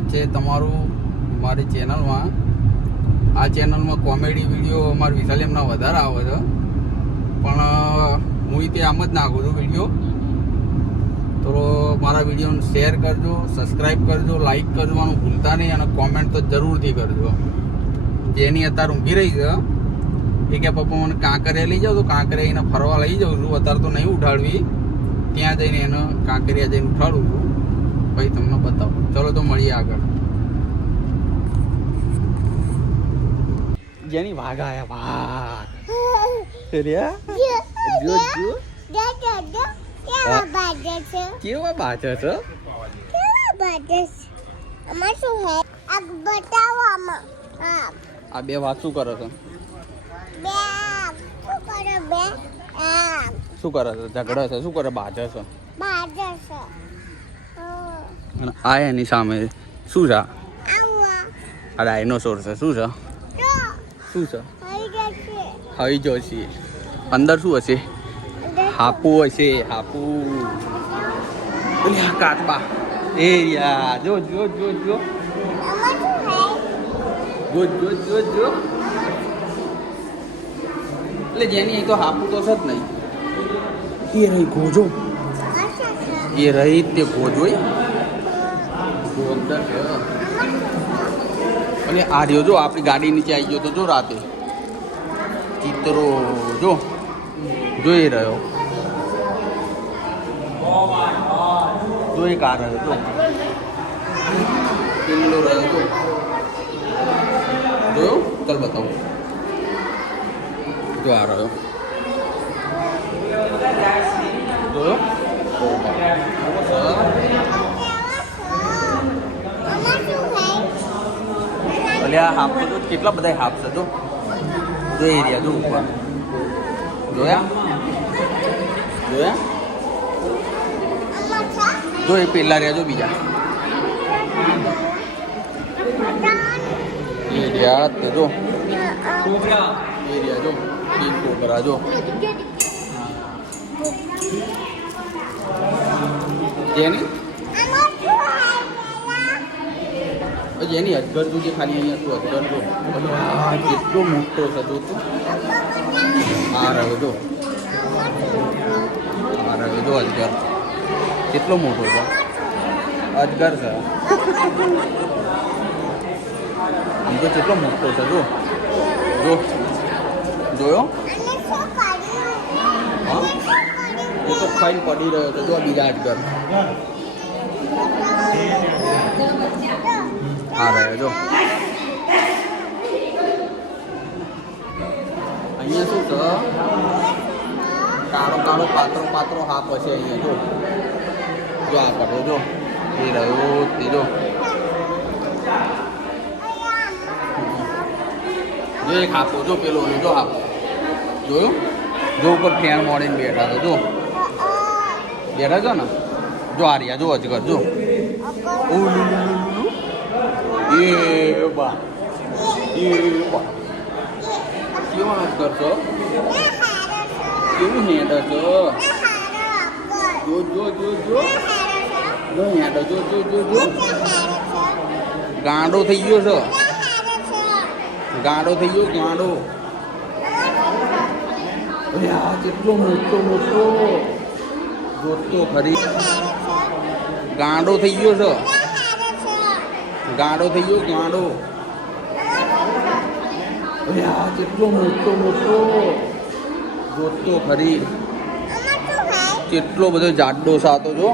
સ્વાગત છે તમારું મારી ચેનલમાં. આ ચેનલમાં કોમેડી વિડીયો અમારા વિશાલિયમના વધારે આવે છે, પણ હું તે આમ જ નાખું છું વિડીયો. તો મારા વિડીયોને શેર કરજો, સબસ્ક્રાઈબ કરજો, લાઈક કરવાનું ભૂલતા નહીં અને કોમેન્ટ તો જરૂરથી કરજો. જેની અત્યારે ઊંઘી રહી છે એ કે પપ્પા મને કાંકરિયા લઈ જાઓ, તો કાંકરિયા એને ફરવા લઈ જાઉં છું. અત્યારે તો નહીં ઉઠાડવી, ત્યાં જઈને એને કાંકરિયા જઈને ઉઠાડું છું, પછી તમને બતાવું. ચલો તો મળીએ આગળ. જેની વાઘ આયા વાઘ જો જો કેવા બાજે છે. આ બે વાત શું કરે છે? શું કરે છે? ઝઘડે છે? શું કરે? બાજે છે. અને આ એની સામે શું છે? આ ડાયનોસોર છે. શું છે? શું છે? ખાઈ જશે. અંદર શું હશે? હાપુ હશે. હાપુ. કાચબા એ યાર જો જો જો જો જો જો જો જો. એટલે જેની અહીં તો હાપુ તો છે જ નહીં. એ રહી ગોજો. એ રહી તે ગોજો અંદર છે. અને આ રહ્યો જો આપણી ગાડી નીચે આવી ગયો તો જો રાતે ચિત્રો જો જોઈ રહ્યો. જો એક આ રહ્યો જો પેલો રહ્યો જો જોયો. ચાલ બતાવું. જો આ રહ્યો જોયો. એટલે આ હાફ તો કેટલા બધા હાફ છે જો એરિયા જો ઉપર જોયા જોયા જો એ પેલા રહ્યા જો બીજા એરિયા તો જો એરિયા જો તીન કોબરા જો જેની જેની અજગર જો જે ખાલી અહીંયા તું અજગર જો કેટલો મોટો છે જો તું. આ રહ્યો જો આ રહ્યો જો અજગર કેટલો મોટો છે. અજગર છે આમ તો કેટલો મોટો છે જો જો જોયો. હા એ તો ખાઈને પડી રહ્યો છે જો બીજા અજગર. આ રહ્યો જો અહીંયા શું છે? કાળો કાળો પાત્રો પાત્રો હાપ હશે અહીંયા જો જો આ પડે જો એ રહ્યો તે જો જો એક હાપો જો પેલો જો હાપો જોયો જો ઉપર ફેણ મોડીને બેઠા છે જો બેઠા છો ને જો આ રહ્યા જો અજગર જો એ બા કેવો અજગર છો? કેવું હેડ છો? જો જો જો જો જો હેડ જો જો જો જો ગાંડો થઈ ગયો છે. ગાંડો થઈ ગયો ગાંડો. કેટલો મોટો મોટો જોતો ખરી. ગાંડો થઈ ગયો છે. ગાંડો થઈ ગયો ગાંડો. કેટલો મોટો મોટો જોતો ખરી. કેટલો બધો જાડો સાતો જો.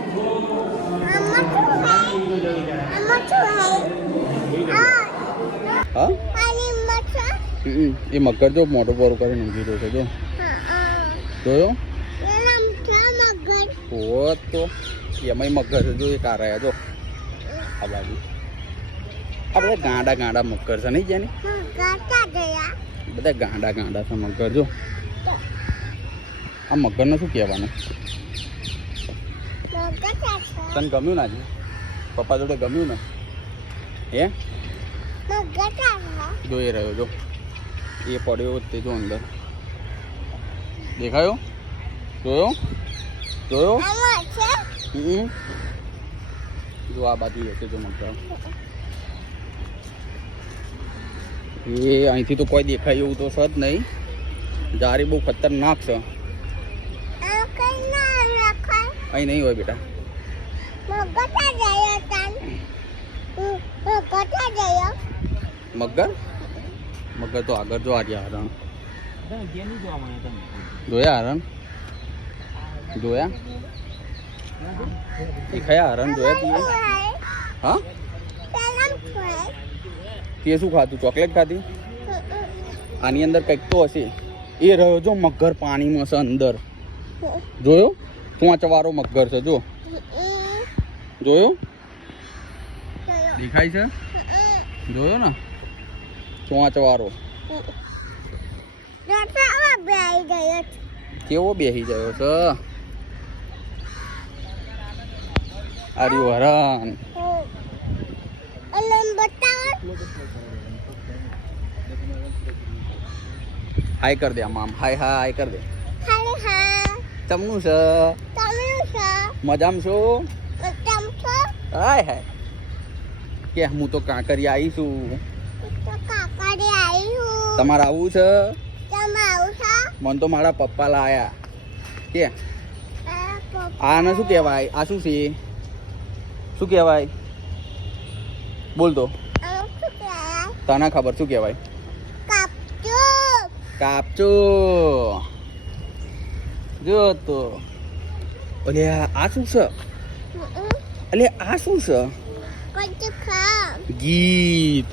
હા એ મગર જો મોટો બોર કરીને ઊંઘી રહ્યો છે જો જોયો. ઓ તો એમાંય મગર છે જો. એ કારાયા જો આ બાજુ. આ બધા ગાંડા ગાંડા મગર છે નહીં જેની બધા ગાંડા ગાંડા છે મગર જો. આ મગરને શું કહેવાનું? તને ગમ્યું ના? પપ્પા જોડે ગમ્યું ને? હે જોઈ રહ્યો જો એ પડ્યો તે જો અંદર દેખાયો જોયો જોયો. જો આ બાજુ હશે જો મગર એ અહીંથી તો કોઈ દેખાય એવું તો છે જ નહીં. જારી બહુ ખતરનાક છે. અહીં નહીં હોય બેટા. મગર મગર તો આગળ જો આર્યા હરણ જોયા હરણ જોયા દેખાયા હરણ જોયા તીએ હા તે શું ખાધું ચોકલેટ ખાધી આની અંદર કંઈક તો હશે એ રહ્યો જો મગર પાણીમાં છે અંદર જોયો ચોંચવાળો મગર છે જો જોયો દેખાય છે જોયો ને ચોંચવાળો કેવો બેહી ગયો છે આર્યું હરણ હાય કર દે આમ હાય હાય કર દે ચમનું છે મજામાં છો હાય હાય કે હું તો કાંકરી આવી છું તમારે આવું છે મને તો મારા પપ્પા લાયા કે આને શું કહેવાય આ શું છે શું કહેવાય બોલ તો તને ખબર શું કહેવાય કાપચો જો તો અલે આ શું છે અલે આ શું છે ગીત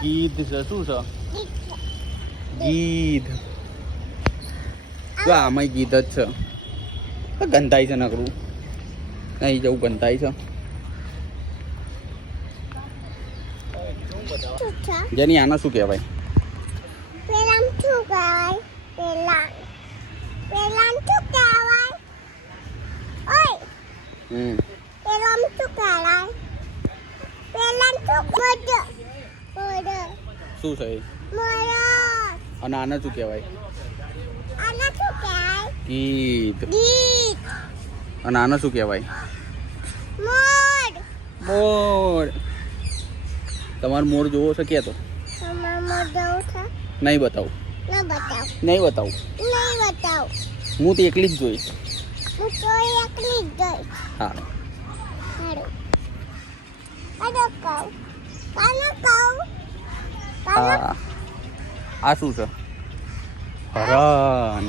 ગીત છે શું છે ગીત જો આમાં ગીત જ છે ગંધાઈ છે નકરું નહીં જવું ગંધાઈ છે જેની આને શું કહેવાય શું છે અને આને શું કહેવાય ગીત અને આને શું કહેવાય મોર તમારે મોર જોવો છે કે તો નહીં બતાવું નહીં બતાવું હું તો એકલી જ જોઈશ હા આ શું છે હરણ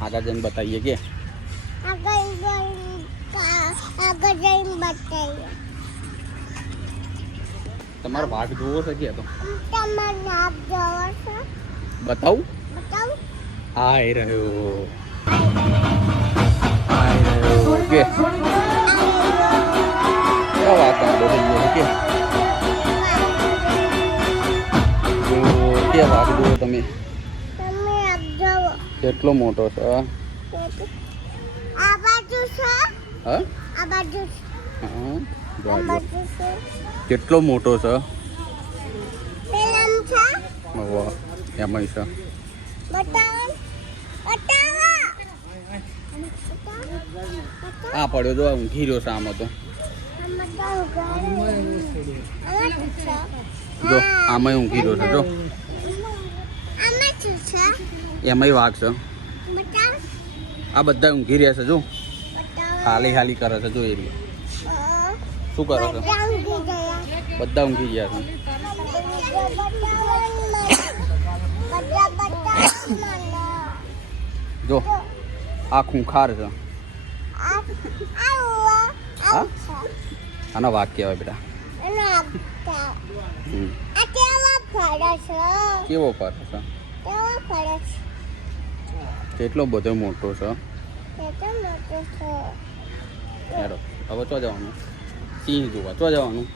આગળ જઈને બતાવીએ કે તમારો વાઘ જોવો છે કે તો બતાવું આઈ રહ્યો કે વાઘ કાંડો થઈ ગયો કે કે વાઘ જોવો તમે કેટલો મોટો છે હા કેટલો મોટો છે એમાં છે આ પડ્યો જો ઊંઘી રહ્યો છે આમાં તો જો આમાં ઊંઘી રહ્યો છે જો એમાંય વાઘ છે આ બધા ઊંઘી રહ્યા છે જો હાલી હાલી કરે છે જો એ રીતે શું કરે છે બધા ઊંઘી ગયા છે જો આ ખૂંખાર છે હા આનો વાઘ કહેવાય બેટા કેવો ફરે છે કેટલો બધો મોટો છે હેડો હવે ચો જવાનું સિંહ જોવા ચો જવાનું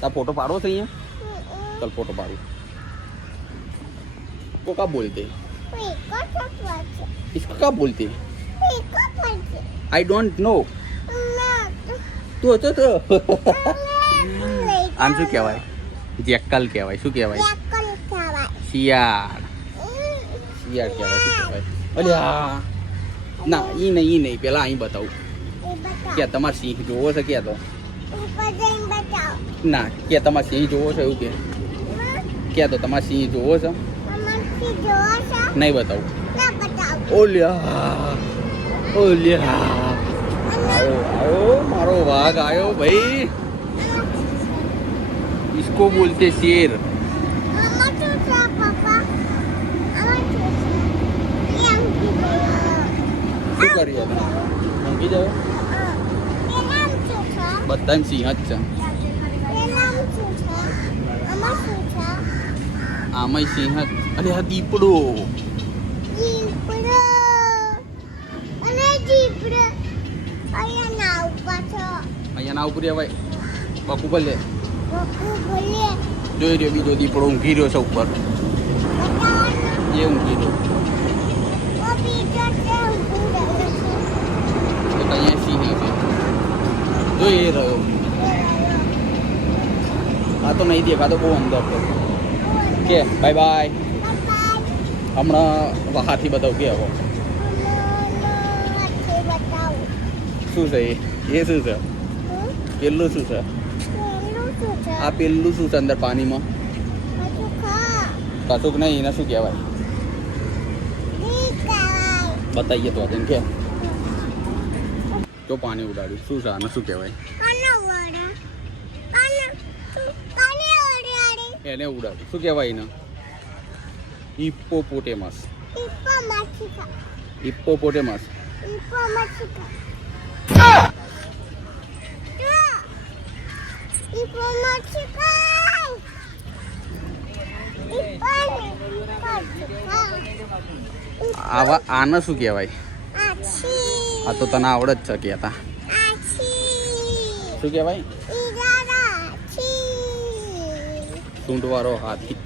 તાર ફોટો પાડવો છે અહીંયા ચાલ ફોટો પાડું को क्या बोलते इसको क्या बोलते आई डोंट नो तो આમ શું કહેવાય જેકલ કહેવાય શું કહેવાય શિયાળ શિયાળ કહેવાય શું કહેવાય અલ્યા ના ઈ નહીં પેલા અહીં બતાવું કે તમારે સિંહ જોવો છે કે તો ઉપર જઈને બતાવો. ના કે તમારે સિંહ જોવો છે એવું કે તો તમારે સિંહ જોવો છે અમારથી જોવો છો? નહીં બતાવું ના બતાવો. ઓલ્યા આયો આયો મારો વાઘ આયો ભાઈ इसको बोलते शेर આમાં શું છે પપ્પા? આમાં શું છે? એમ કીધું. શું કરીએ ઊંઘી જાવ પેલામ શું છે? બધા સિંહ જ છે પેલામ શું છે? આમાં શું છે? આમાંય સિંહ જ અરે આ દીપડો જીપડો. અને જીપડો અહીંયા ના ઉભા છો. અહીંયા ના ઉપર ભાઈ પકુ પર લે પપ્પુ બોલે જોઈ રહ્યો બીજો દીપડો ઊંઘી રહ્યો છે ઉપર બતાવવાનું. એ ઊંઘી રહ્યો ઓ બીજો છે ઊભું રહે છે. તો અહીંયા સિંહ છે જોઈ એ રહ્યો આ તો નહીં દેખા તો બહુ અંદર છે કે બાય બાય હમણાં હાથી બતાવું કે હવે શું છે એ શું છે પેલું શું છે આ પેલું શું છે અંદર પાણીમાં કશુંક નહીં એને શું કહેવાય બતાવીએ તો એને કે જો પાણી ઉડાડ્યું શું છે આને શું કહેવાય એને ઉડાડ્યું શું કહેવાય એને હિપ્પોપોટેમસ હિપ્પોપોટેમસ આવા આને શું કહેવાય આ તો તને આવડે જ છે કહેતા શું કહેવાય સૂંઢવાળો હાથી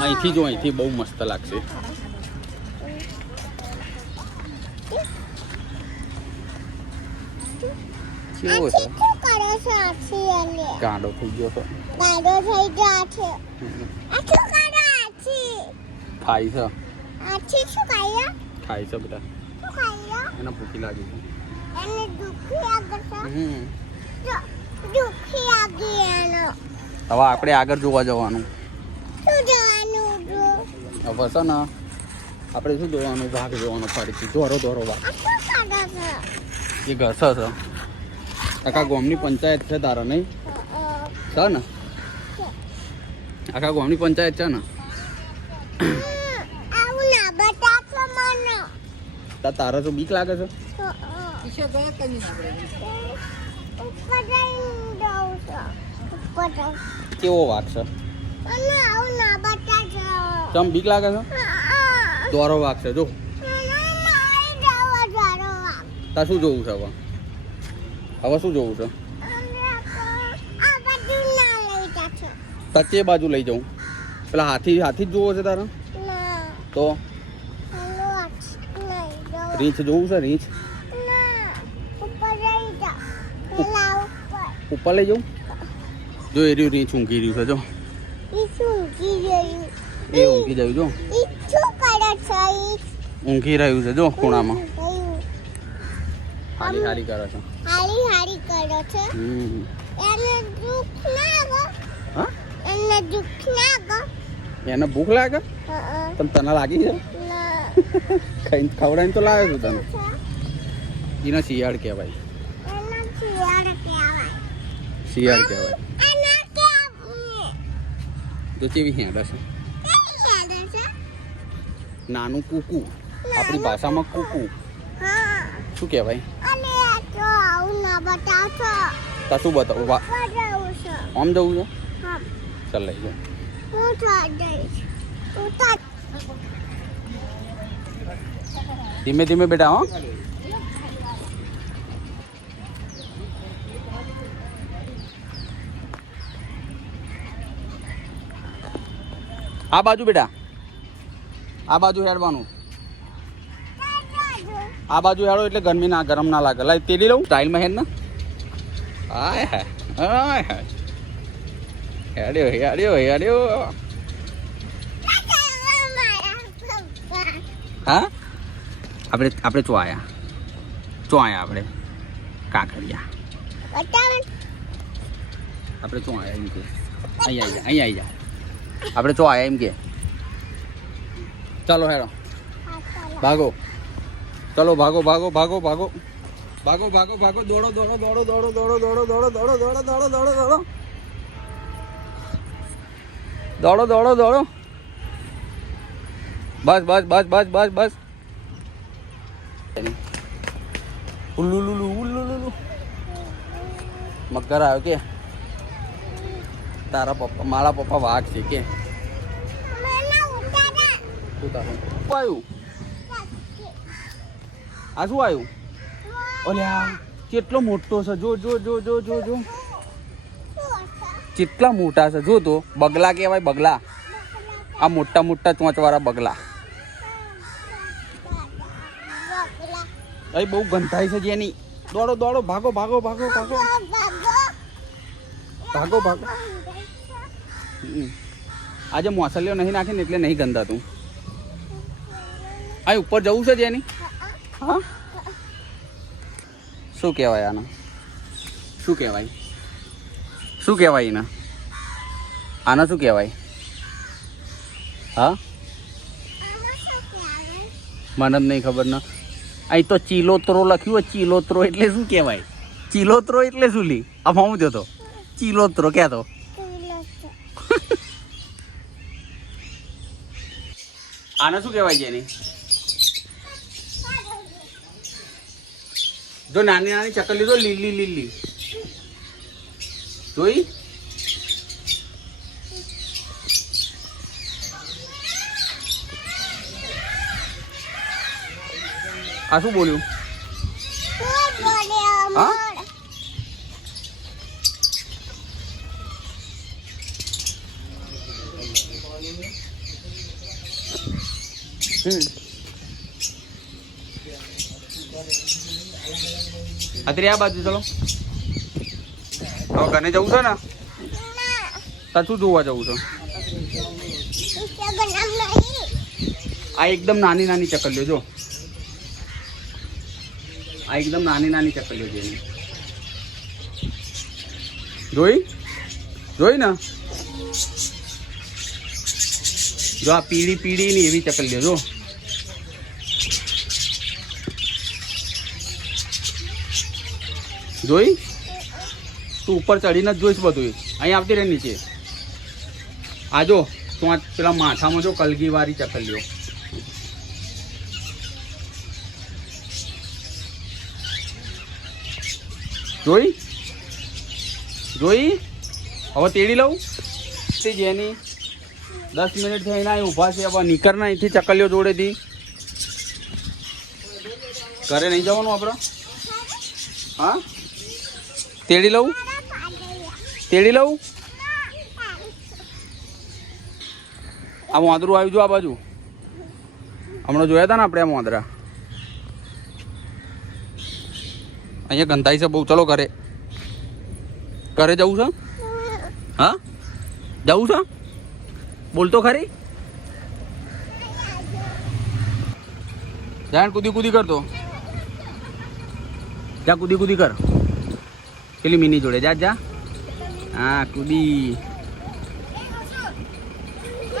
અહીંથી જો અહીંથી બહુ મસ્ત લાગશે કેવો છે ગાંડો થઈ ગયો છે ખાય છે ખાય છે બધા એને ભૂખી લાગી છે હવે આપણે આગળ જોવા જવાનું હવે છે ને આપણે શું જોવાનું વાઘ જોવાનો ફરીથી દોરો વાઘ એ ઘસે છે આખા ગામની પંચાયત છે તારા નહીં છે ને આખા ગામની પંચાયત છે ને તારા તો બીક લાગે છે કેવો વાઘ છે તમ બીક લાગે છે દોરો વાઘ છે જો તાર શું જોવું છે હવે શું જોવું છે તચે બાજુ લઈ જાઉં પેલા હાથી જ જોવો છે તારા તો રીંછ જોવું છે રીંછ ઉપર લઈ જાઉં જો એ રહ્યું રીંછ ઊંઘી રહ્યું છે જો એ ઊંઘી જાય જો ઊંઘી રહ્યું છે જો ખૂણામાં હારી કરે છે એને ભૂખ લાગે તને લાગી છે ખાઈને ખવડાવીને તો લાવે છું તને એને શિયાળ કહેવાય શિયાળ કહેવાય તો કેવી હેડા છે નાનું કૂકુ આપણી ભાષામાં કૂકુ શું કહેવાય તા શું બતાવું આમ જવું છે ચાલ લઈ જાઉં ધીમે ધીમે બેટા હો આ બાજુ બેટા આ બાજુ હેડવાનું આ બાજુ હેડો એટલે ગરમી ના ગરમ ના લાગે. લાઈ તેડી લઉં સ્ટાઇલમાં હેડ ને. હાય હાય હેડ્યો હેડ્યો હેડ્યો. હા આપણે ચો આયા આપણે કાંકરિયા આપણે ચો આયા એમ કે અહીંયા આવી જા આપણે ચો આયા એમ કે. ચાલો હેડો ભાગો ચલો ભાગો ભાગો ભાગો ભાગો ભાગો ભાગો ભાગો દોડો દોડો દોડો દોડો દોડો દોડો દોડો દોડો દોડો દોડો દોડો દોડો દોડો દોડો દોડો. બસ બસ બસ બસ બસ બસ. ઉલ્લુલુલુ ઉલ્લુલુલુ મગર આવ્યો કે તારા પપ્પા મારા પપ્પા વાઘ છે કે શું આવ્યું આ શું આવ્યું? ઓલ્યા કેટલો મોટો છે જો જો જો જો જો જો કેટલા મોટા છે જો. તો બગલા કહેવાય બગલા. આ મોટા મોટા ચોંચવાળા બગલા. અહીં બહુ ગંધાઈ છે જેની. દોડો દોડો ભાગો ભાગો ભાગો ભાગો ભાગો ભાગો. આજે મોસલીઓ નહીં નાખી ને એટલે નહીં ગંધાતું. અહીં ઉપર જવું છે જેની. હા શું કહેવાય આને? શું કહેવાય? શું કહેવાય એને? આને શું કહેવાય? હા મને જ નહીં ખબર ને. અહીં તો ચીલોત્રો લખ્યું હોય. ચીલોત્રો એટલે શું કહેવાય? ચીલોત્રો એટલે શું લી? આમાં હું જતો ચીલોત્રો ક્યાં તો આને શું કહેવાય જેની? જો નાની નાની ચકલી તો લીલી લીલી જોઈ. આ શું બોલ્યું? હા અત્યારે આ બાજુ ચલો. હવે ઘરે જવું છે ને? તાર શું જોવા જવું છે? આ એકદમ નાની નાની ચકલીઓ જો. આ એકદમ નાની નાની ચકલીઓ છે. જોઈ જોઈ ને? જો આ પીળી પીળી ની એવી ચકલીઓ જો. જોઈ? તું ઉપર ચડીને જ જોઈશ બધું. અહીં આવતી રહે નીચે. આ જો તો પેલા માથામાં જો કલગી વાળી ચકલીઓ. જોઈ જોઈ? હવે તેડી લઉં જેની 10 મિનિટ થઈને અહીં ઊભા છે. હવે નીકળના અહીંથી ચકલીઓ જોડેથી. ઘરે નહીં જવાનું આપણે? હા તેડી લઉં? તેડી લઉં? આ વાંદરું આવ્યું જો આ બાજુ. હમણાં જોયા હતા ને આપણે આ વાંદરા. અહીંયા ગંધાઈ છે બહુ. ચલો ઘરે. ઘરે જવું છે? હા જવું છે? બોલતો ખરી. જાણ કૂદી કૂદી કરતો. જા કૂદી કૂદી કર પેલી મિની જોડે. જા જા. હા કૂદી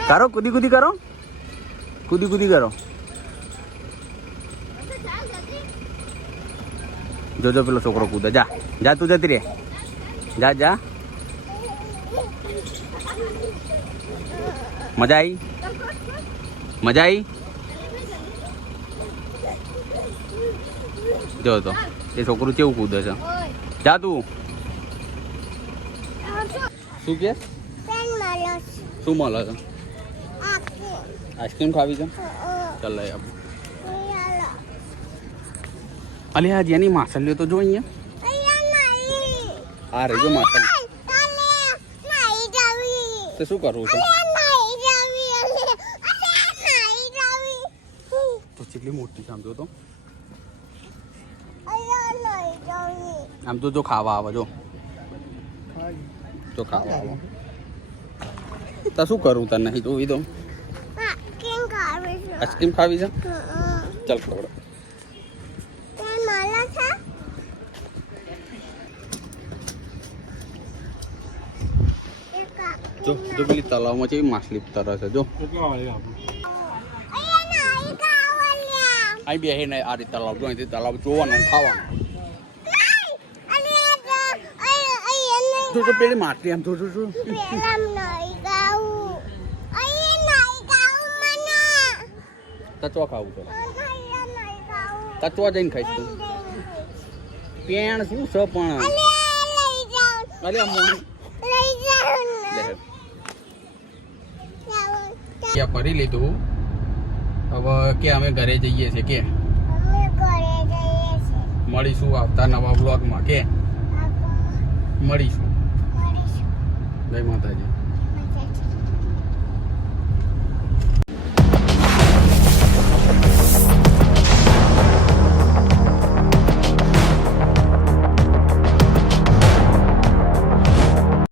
કરો. કૂદી કૂદી કરો. કૂદી કૂદી કરો. જોજો પેલો છોકરો કૂદે. જા જા તું જતી રે. જા જા. મજા આવી? મજા આવી? જો તો એ છોકરું કેવું કૂદે છે. જા તું. શું કે? શું મળે છે? આઈસ્ક્રીમ ખાવી છે? ચાલ લઈ આપું. અલે આ જેની માછલીઓ તો જો અહીંયા. આ રહી જો માછલી. તો શું કરવું છે? તો કેટલી મોટી સમજો તો. જોઈએ. આમ તો જો ખાવા આવે જો તો ખાવા આવે તો શું કરું તને નહીં જોઈ દઉં હા, કેમ ખાવે છે? આઈસ્ક્રીમ ખાવી છે ચાલ ખવડો ત્યાં માલા છે? એક જો જો પેલી તલાવમાં છે માછલી તરે છે જો અહીંયા નાઈ કાવલિયા. અહીં બે ને આ રીતે તલાવ જો અહીંથી તલાવ જોવાનું ખાવાનું નહીં, અને આ અહીંયા જો જો પેલી માછલી આમ જો જો જો પેલા નાઈ ગાવું. અહીંયા નાઈ ગાવું મને. તચવા ખાવું તો અહીંયા નાઈ ગાવું. તચવા જઈને ખાઈશ તું પેણ શું છે પણ અલ્યા લઈ જાઓ. અરે આ મોહન લઈ જાઓ ને. લે જાઓ. ક્યાં ફરી લીધું હવે કે અમે ઘરે જઈએ છીએ કે અમે ઘરે જઈએ છીએ. મળીશું આવતા નવા બ્લોગમાં કે આગળ મળીશું મળીશું. જય માતાજી